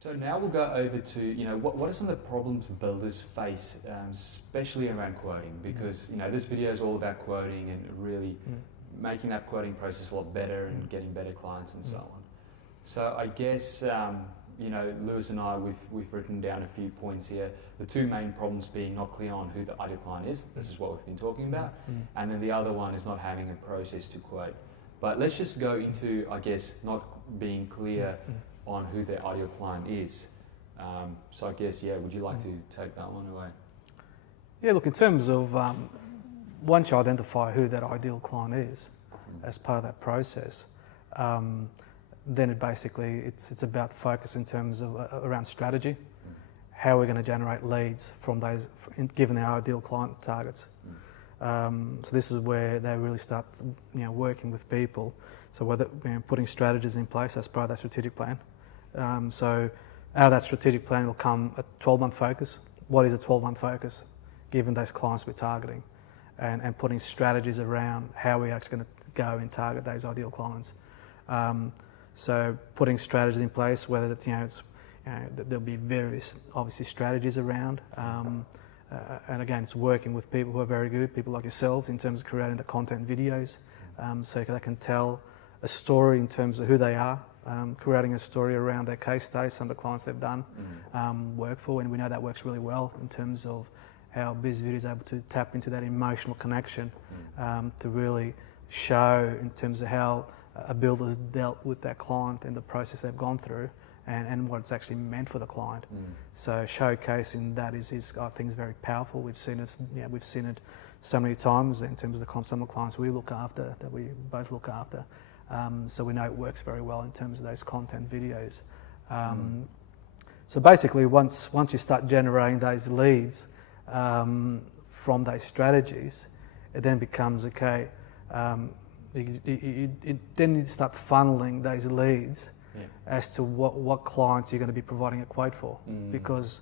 So now we'll go over to, what are some of the problems builders face, especially around quoting? Because, this video is all about quoting and really making that quoting process a lot better and getting better clients and so on. So I guess, Lewis and I, we've written down a few points here. The two main problems being not clear on who the ideal client is. This is what we've been talking about. And then the other one is not having a process to quote. But let's just go into, I guess, not being clear on who their ideal client is. So I guess, would you like to take that one away? Yeah, look, in terms of once you identify who that ideal client is as part of that process, then it's about focus in terms of around strategy, how we're going to generate leads from those, given our ideal client targets. So this is where they really start, working with people. So whether putting strategies in place as part of that strategic plan. So out of that strategic plan will come a 12-month focus. What is a 12-month focus, given those clients we're targeting, and putting strategies around how we're actually going to go and target those ideal clients. So putting strategies in place, whether it's, there'll be various, obviously, strategies around. And again, it's working with people who are very good, people like yourselves, in terms of creating the content videos, so they can tell a story in terms of who they are, creating a story around their case studies, some of the clients they've done work for, and we know that works really well in terms of how Bizvideo is able to tap into that emotional connection to really show in terms of how a builder's dealt with that client and the process they've gone through, and what it's actually meant for the client. So showcasing that is I think is very powerful. We've seen it so many times in terms of some of the clients we look after, that we both look after. So we know it works very well in terms of those content videos. So basically, once you start generating those leads from those strategies, it then becomes okay. You then need to start funneling those leads as to what clients you're going to be providing a quote for, because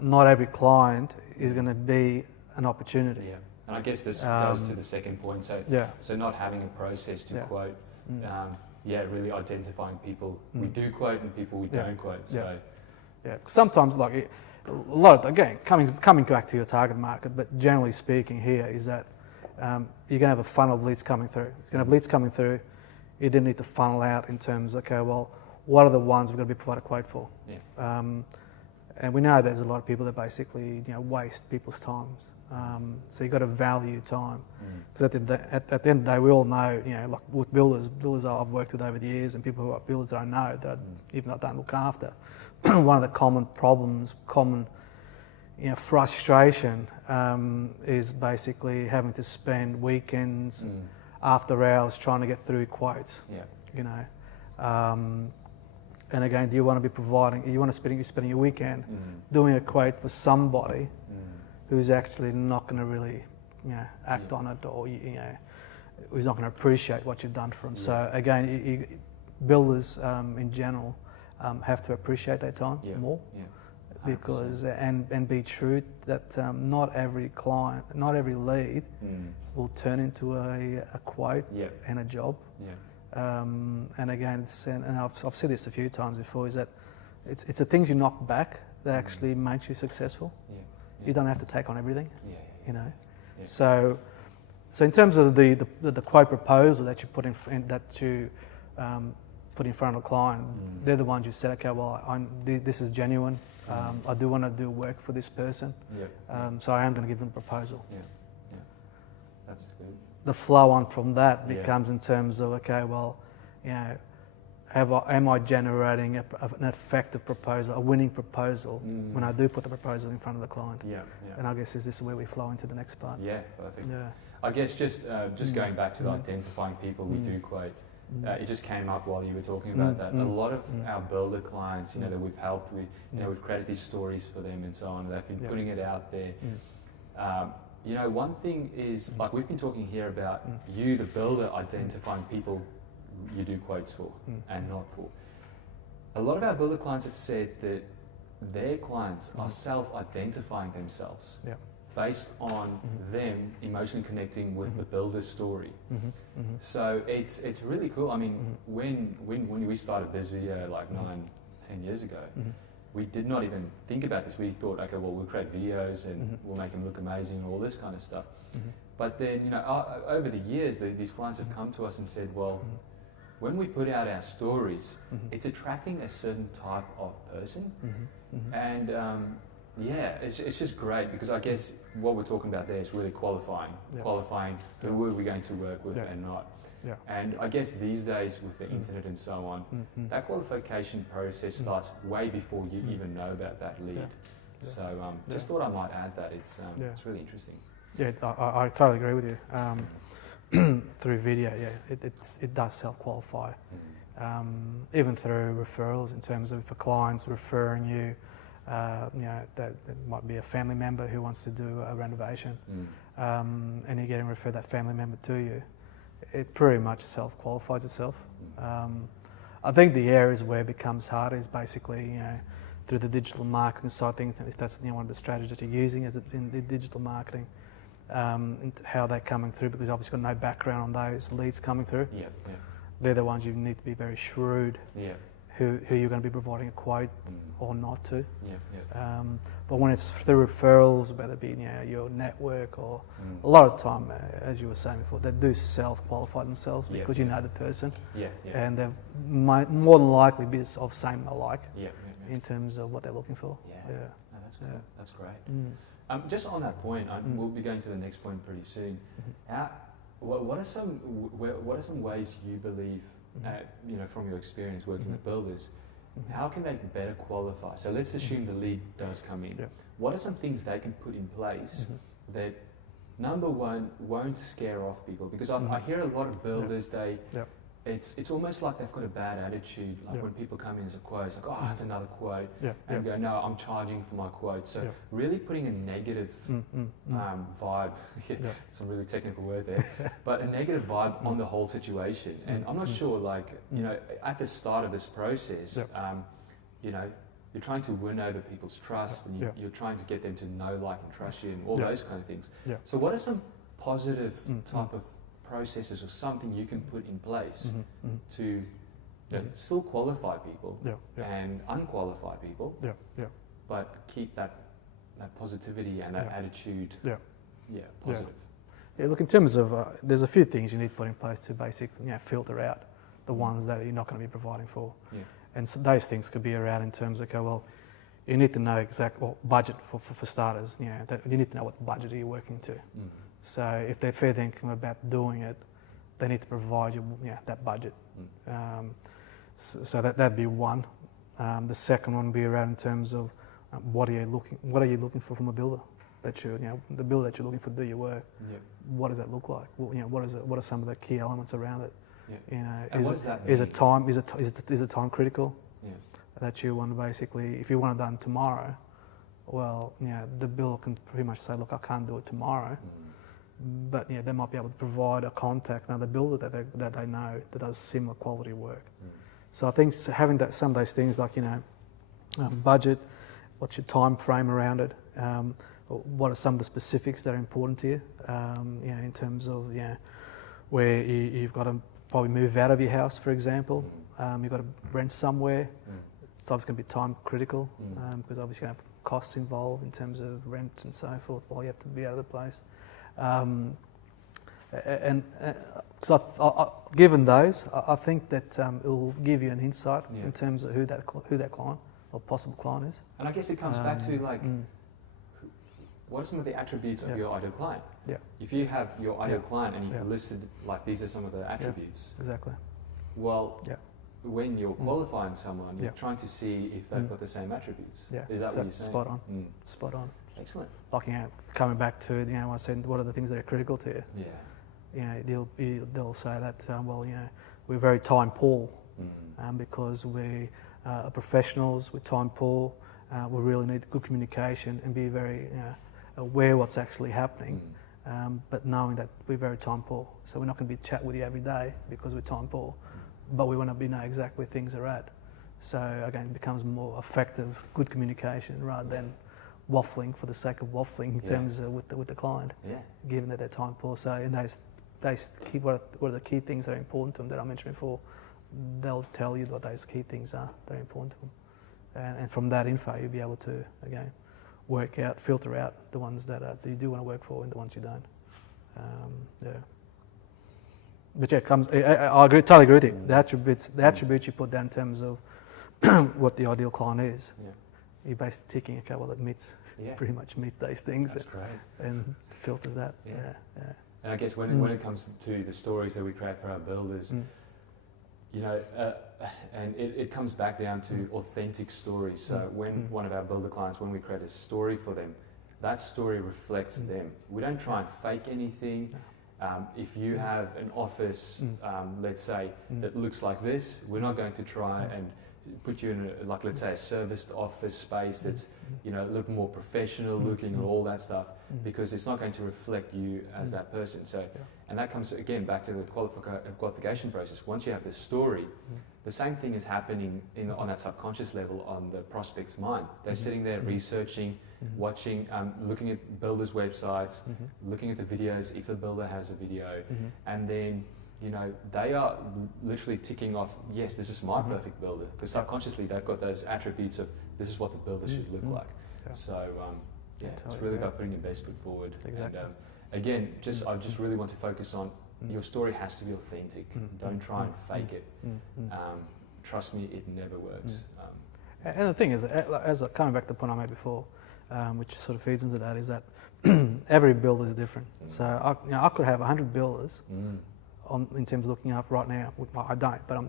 not every client is going to be an opportunity. Yeah, and I guess this goes to the second point. So not having a process to quote. Really identifying people we do quote and people we don't quote. So sometimes, like a lot, again, coming back to your target market, but generally speaking, here is that you're going to have a funnel of leads coming through. You're going to have leads coming through. You then need to funnel out in terms of, okay, well, what are the ones we're going to be providing a quote for? And we know there's a lot of people that basically waste people's times. So you've got to value time, because at the end of the day, we all know, like with builders I've worked with over the years, and people who are builders that I know that even I don't look after. One of the common problems, frustration is basically having to spend weekends, after hours, trying to get through quotes. And again, do you want to be spending your weekend doing a quote for somebody who's actually not going to really, act on it, or who's not going to appreciate what you've done for them? So again, builders in general have to appreciate their time more, because and be true that not every client, not every lead will turn into a quote and a job. And again, and I've said this a few times before, is that it's the things you knock back that actually makes you successful. You don't have to take on everything, So in terms of the quote proposal that you put put in front of a client, they're the ones you said, okay, well, this is genuine. I do want to do work for this person, so I am going to give them a proposal. That's good. The flow on from that becomes in terms of, okay, well, am I generating an effective proposal, a winning proposal, when I do put the proposal in front of the client? And I guess this is where we flow into the next part. Perfect. I guess just going back to identifying people we do quote, it just came up while you were talking about that. A lot of our builder clients, that we've helped with, we've created these stories for them and so on. They've been putting it out there. One thing is, like we've been talking here about you, the builder, identifying people you do quotes for and not for. A lot of our builder clients have said that their clients are self-identifying themselves based on them emotionally connecting with the builder's story. So it's really cool. I mean, when we started Bizvideo like 10 years ago, we did not even think about this. We thought, okay, well, we'll create videos and we'll make them look amazing, all this kind of stuff. But then, you know, over the years, these clients have come to us and said, well, when we put out our stories, it's attracting a certain type of person. And yeah, it's just great, because I guess what we're talking about there is really qualifying who are we going to work with and not. And I guess these days with the internet and so on, that qualification process starts way before you even know about that lead. So just thought I might add that. It's really interesting. Yeah, I totally agree with you. Through video, it does self-qualify. Even through referrals, in terms of if a client's referring you, you know, that might be a family member who wants to do a renovation, and you're getting referred that family member to you, it pretty much self-qualifies itself. I think the areas where it becomes harder is basically, you know, through the digital marketing side of things, if that's, you know, one of the strategies that you're using is in the digital marketing, and how they're coming through, because obviously got no background on those leads coming through. They're the ones you need to be very shrewd who you're going to be providing a quote or not to. But when it's through referrals, whether it be, you know, your network, or a lot of time, as you were saying before, they do self-qualify themselves because you know the person, and they've more than likely be of same alike in terms of what they're looking for. No, that's cool. That's great. Just on that point, we'll be going to the next point pretty soon. What are some ways you believe, you know, from your experience working with builders, how can they better qualify? So let's assume the lead does come in. What are some things they can put in place that, number one, won't scare off people? Because I hear a lot of builders, it's almost like they've got a bad attitude. Like when people come in as a quote, it's like, oh, it's another quote, and go, no, I'm charging for my quote. So really putting a negative vibe, it's a really technical word there, but a negative vibe on the whole situation. And I'm not sure, like, you know, at the start of this process, you know, you're trying to win over people's trust, and you're trying to get them to know, like, and trust you, and all those kind of things. So what are some positive type of processes or something you can put in place to, you know, still qualify people and unqualify people, but keep that positivity and that attitude positive? Look, in terms of, there's a few things you need to put in place to basically, you know, filter out the ones that you're not going to be providing for. And so those things could be around in terms of, okay, well, you need to know exactly, budget for starters, you know, that you need to know what budget you're working to. So if they're fair thinking about doing it, they need to provide you, that budget. So that'd be one. The second one would be around in terms of what are you looking for from a builder? That you know, the builder that you're looking for, do your work. What does that look like? Well, you know, what are some of the key elements around it? You know, is it time critical? That you want to basically, if you want it done tomorrow, well, you know, the builder can pretty much say, look, I can't do it tomorrow. But they might be able to provide a contact, another builder that they know that does similar quality work. So I think having some of those things, like, you know, budget, what's your time frame around it, what are some of the specifics that are important to you, you know, in terms of, you know, where you've got to probably move out of your house, for example, you've got to rent somewhere. It's obviously going to be time critical, because obviously you have costs involved in terms of rent and so forth while you have to be out of the place. And because given those, I think that it will give you an insight in terms of who that client or possible client is. And I guess it comes back to, like, what are some of the attributes of your ideal client? If you have your ideal client and you've listed, like, these are some of the attributes. Exactly. Well, when you're qualifying someone, you're trying to see if they've got the same attributes. Is that what you're saying? Spot on. Spot on. Excellent. Like, you know, coming back to, you know, I said, what are the things that are critical to you? You know, they'll say that, well, you know, we're very time poor, because we are professionals, we're time poor, we really need good communication and be very aware what's actually happening, but knowing that we're very time poor. So we're not going to be chat with you every day because we're time poor, but we want to know exactly where things are at. So again, it becomes more effective, good communication rather than waffling for the sake of waffling in terms of with the client, given that they're time poor. So in those key, what are the key things that are important to them that I mentioned before, they'll tell you what those key things are that are important to them. and from that info you'll be able to again filter out the ones that you do want to work for and the ones you don't. Yeah. But yeah, I agree, totally agree with you. The attributes you put down in terms of what the ideal client is. Yeah. You're basically ticking, okay, well, pretty much meets those things. That's great. And filters that. Yeah. Yeah. And I guess when it comes to the stories that we create for our builders, you know, and it comes back down to authentic stories. So when one of our builder clients, when we create a story for them, that story reflects them. We don't try and fake anything. If you have an office, let's say, that looks like this, we're not going to try and put you in let's say a serviced office space that's, you know, a little more professional looking and all that stuff, because it's not going to reflect you as that person. So, and that comes again back to the qualification process. Once you have this story, the same thing is happening on that subconscious level on the prospect's mind. They're sitting there researching, watching, looking at builders' websites, looking at the videos if the builder has a video, and then, you know, they are literally ticking off, yes, this is my perfect builder, because subconsciously they've got those attributes of this is what the builder should look like. Yeah. So it's really about putting your best foot forward. Exactly. And again, I just really want to focus on your story has to be authentic. Don't try and fake it. Trust me, it never works. And the thing is, as coming back to the point I made before, which sort of feeds into that, is that every builder is different. So I could have 100 builders in terms of looking after right now. Well, I don't, but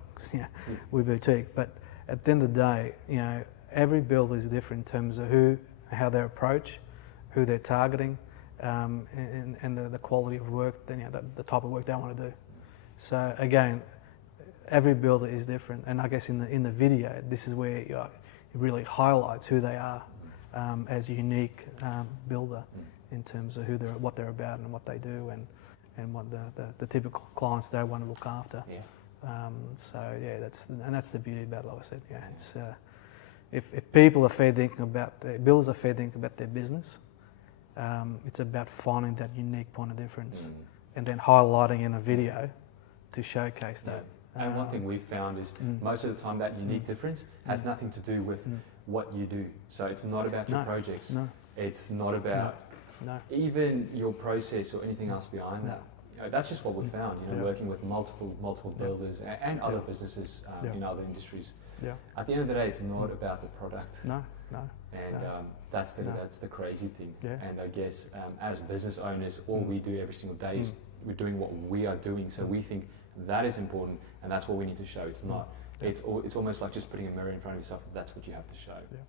we're boutique. But at the end of the day, you know, every builder is different in terms of how they approach, who they're targeting, and the quality of work, the type of work they want to do. So again, every builder is different, and I guess in the video, this is where it really highlights who they are as a unique builder in terms of what they're about and what they do, and what the typical clients they want to look after. Yeah. So yeah, that's the beauty about it. Like I said, yeah, it's if people are fair thinking about builders are fair thinking about their business, it's about finding that unique point of difference and then highlighting in a video to showcase that. And one thing we've found is most of the time that unique difference has nothing to do with what you do. So it's not about your projects. No. It's not about even your process or anything else behind that. You know, that's just what we've found, you know, working with multiple builders and other businesses in other industries. Yeah. At the end of the day, it's not about the product. No. And that's the crazy thing. Yeah. And I guess as business owners, all we do every single day is we're doing what we are doing. So we think that is important, and that's what we need to show. It's not. It's almost like just putting a mirror in front of yourself. That's what you have to show. Yeah.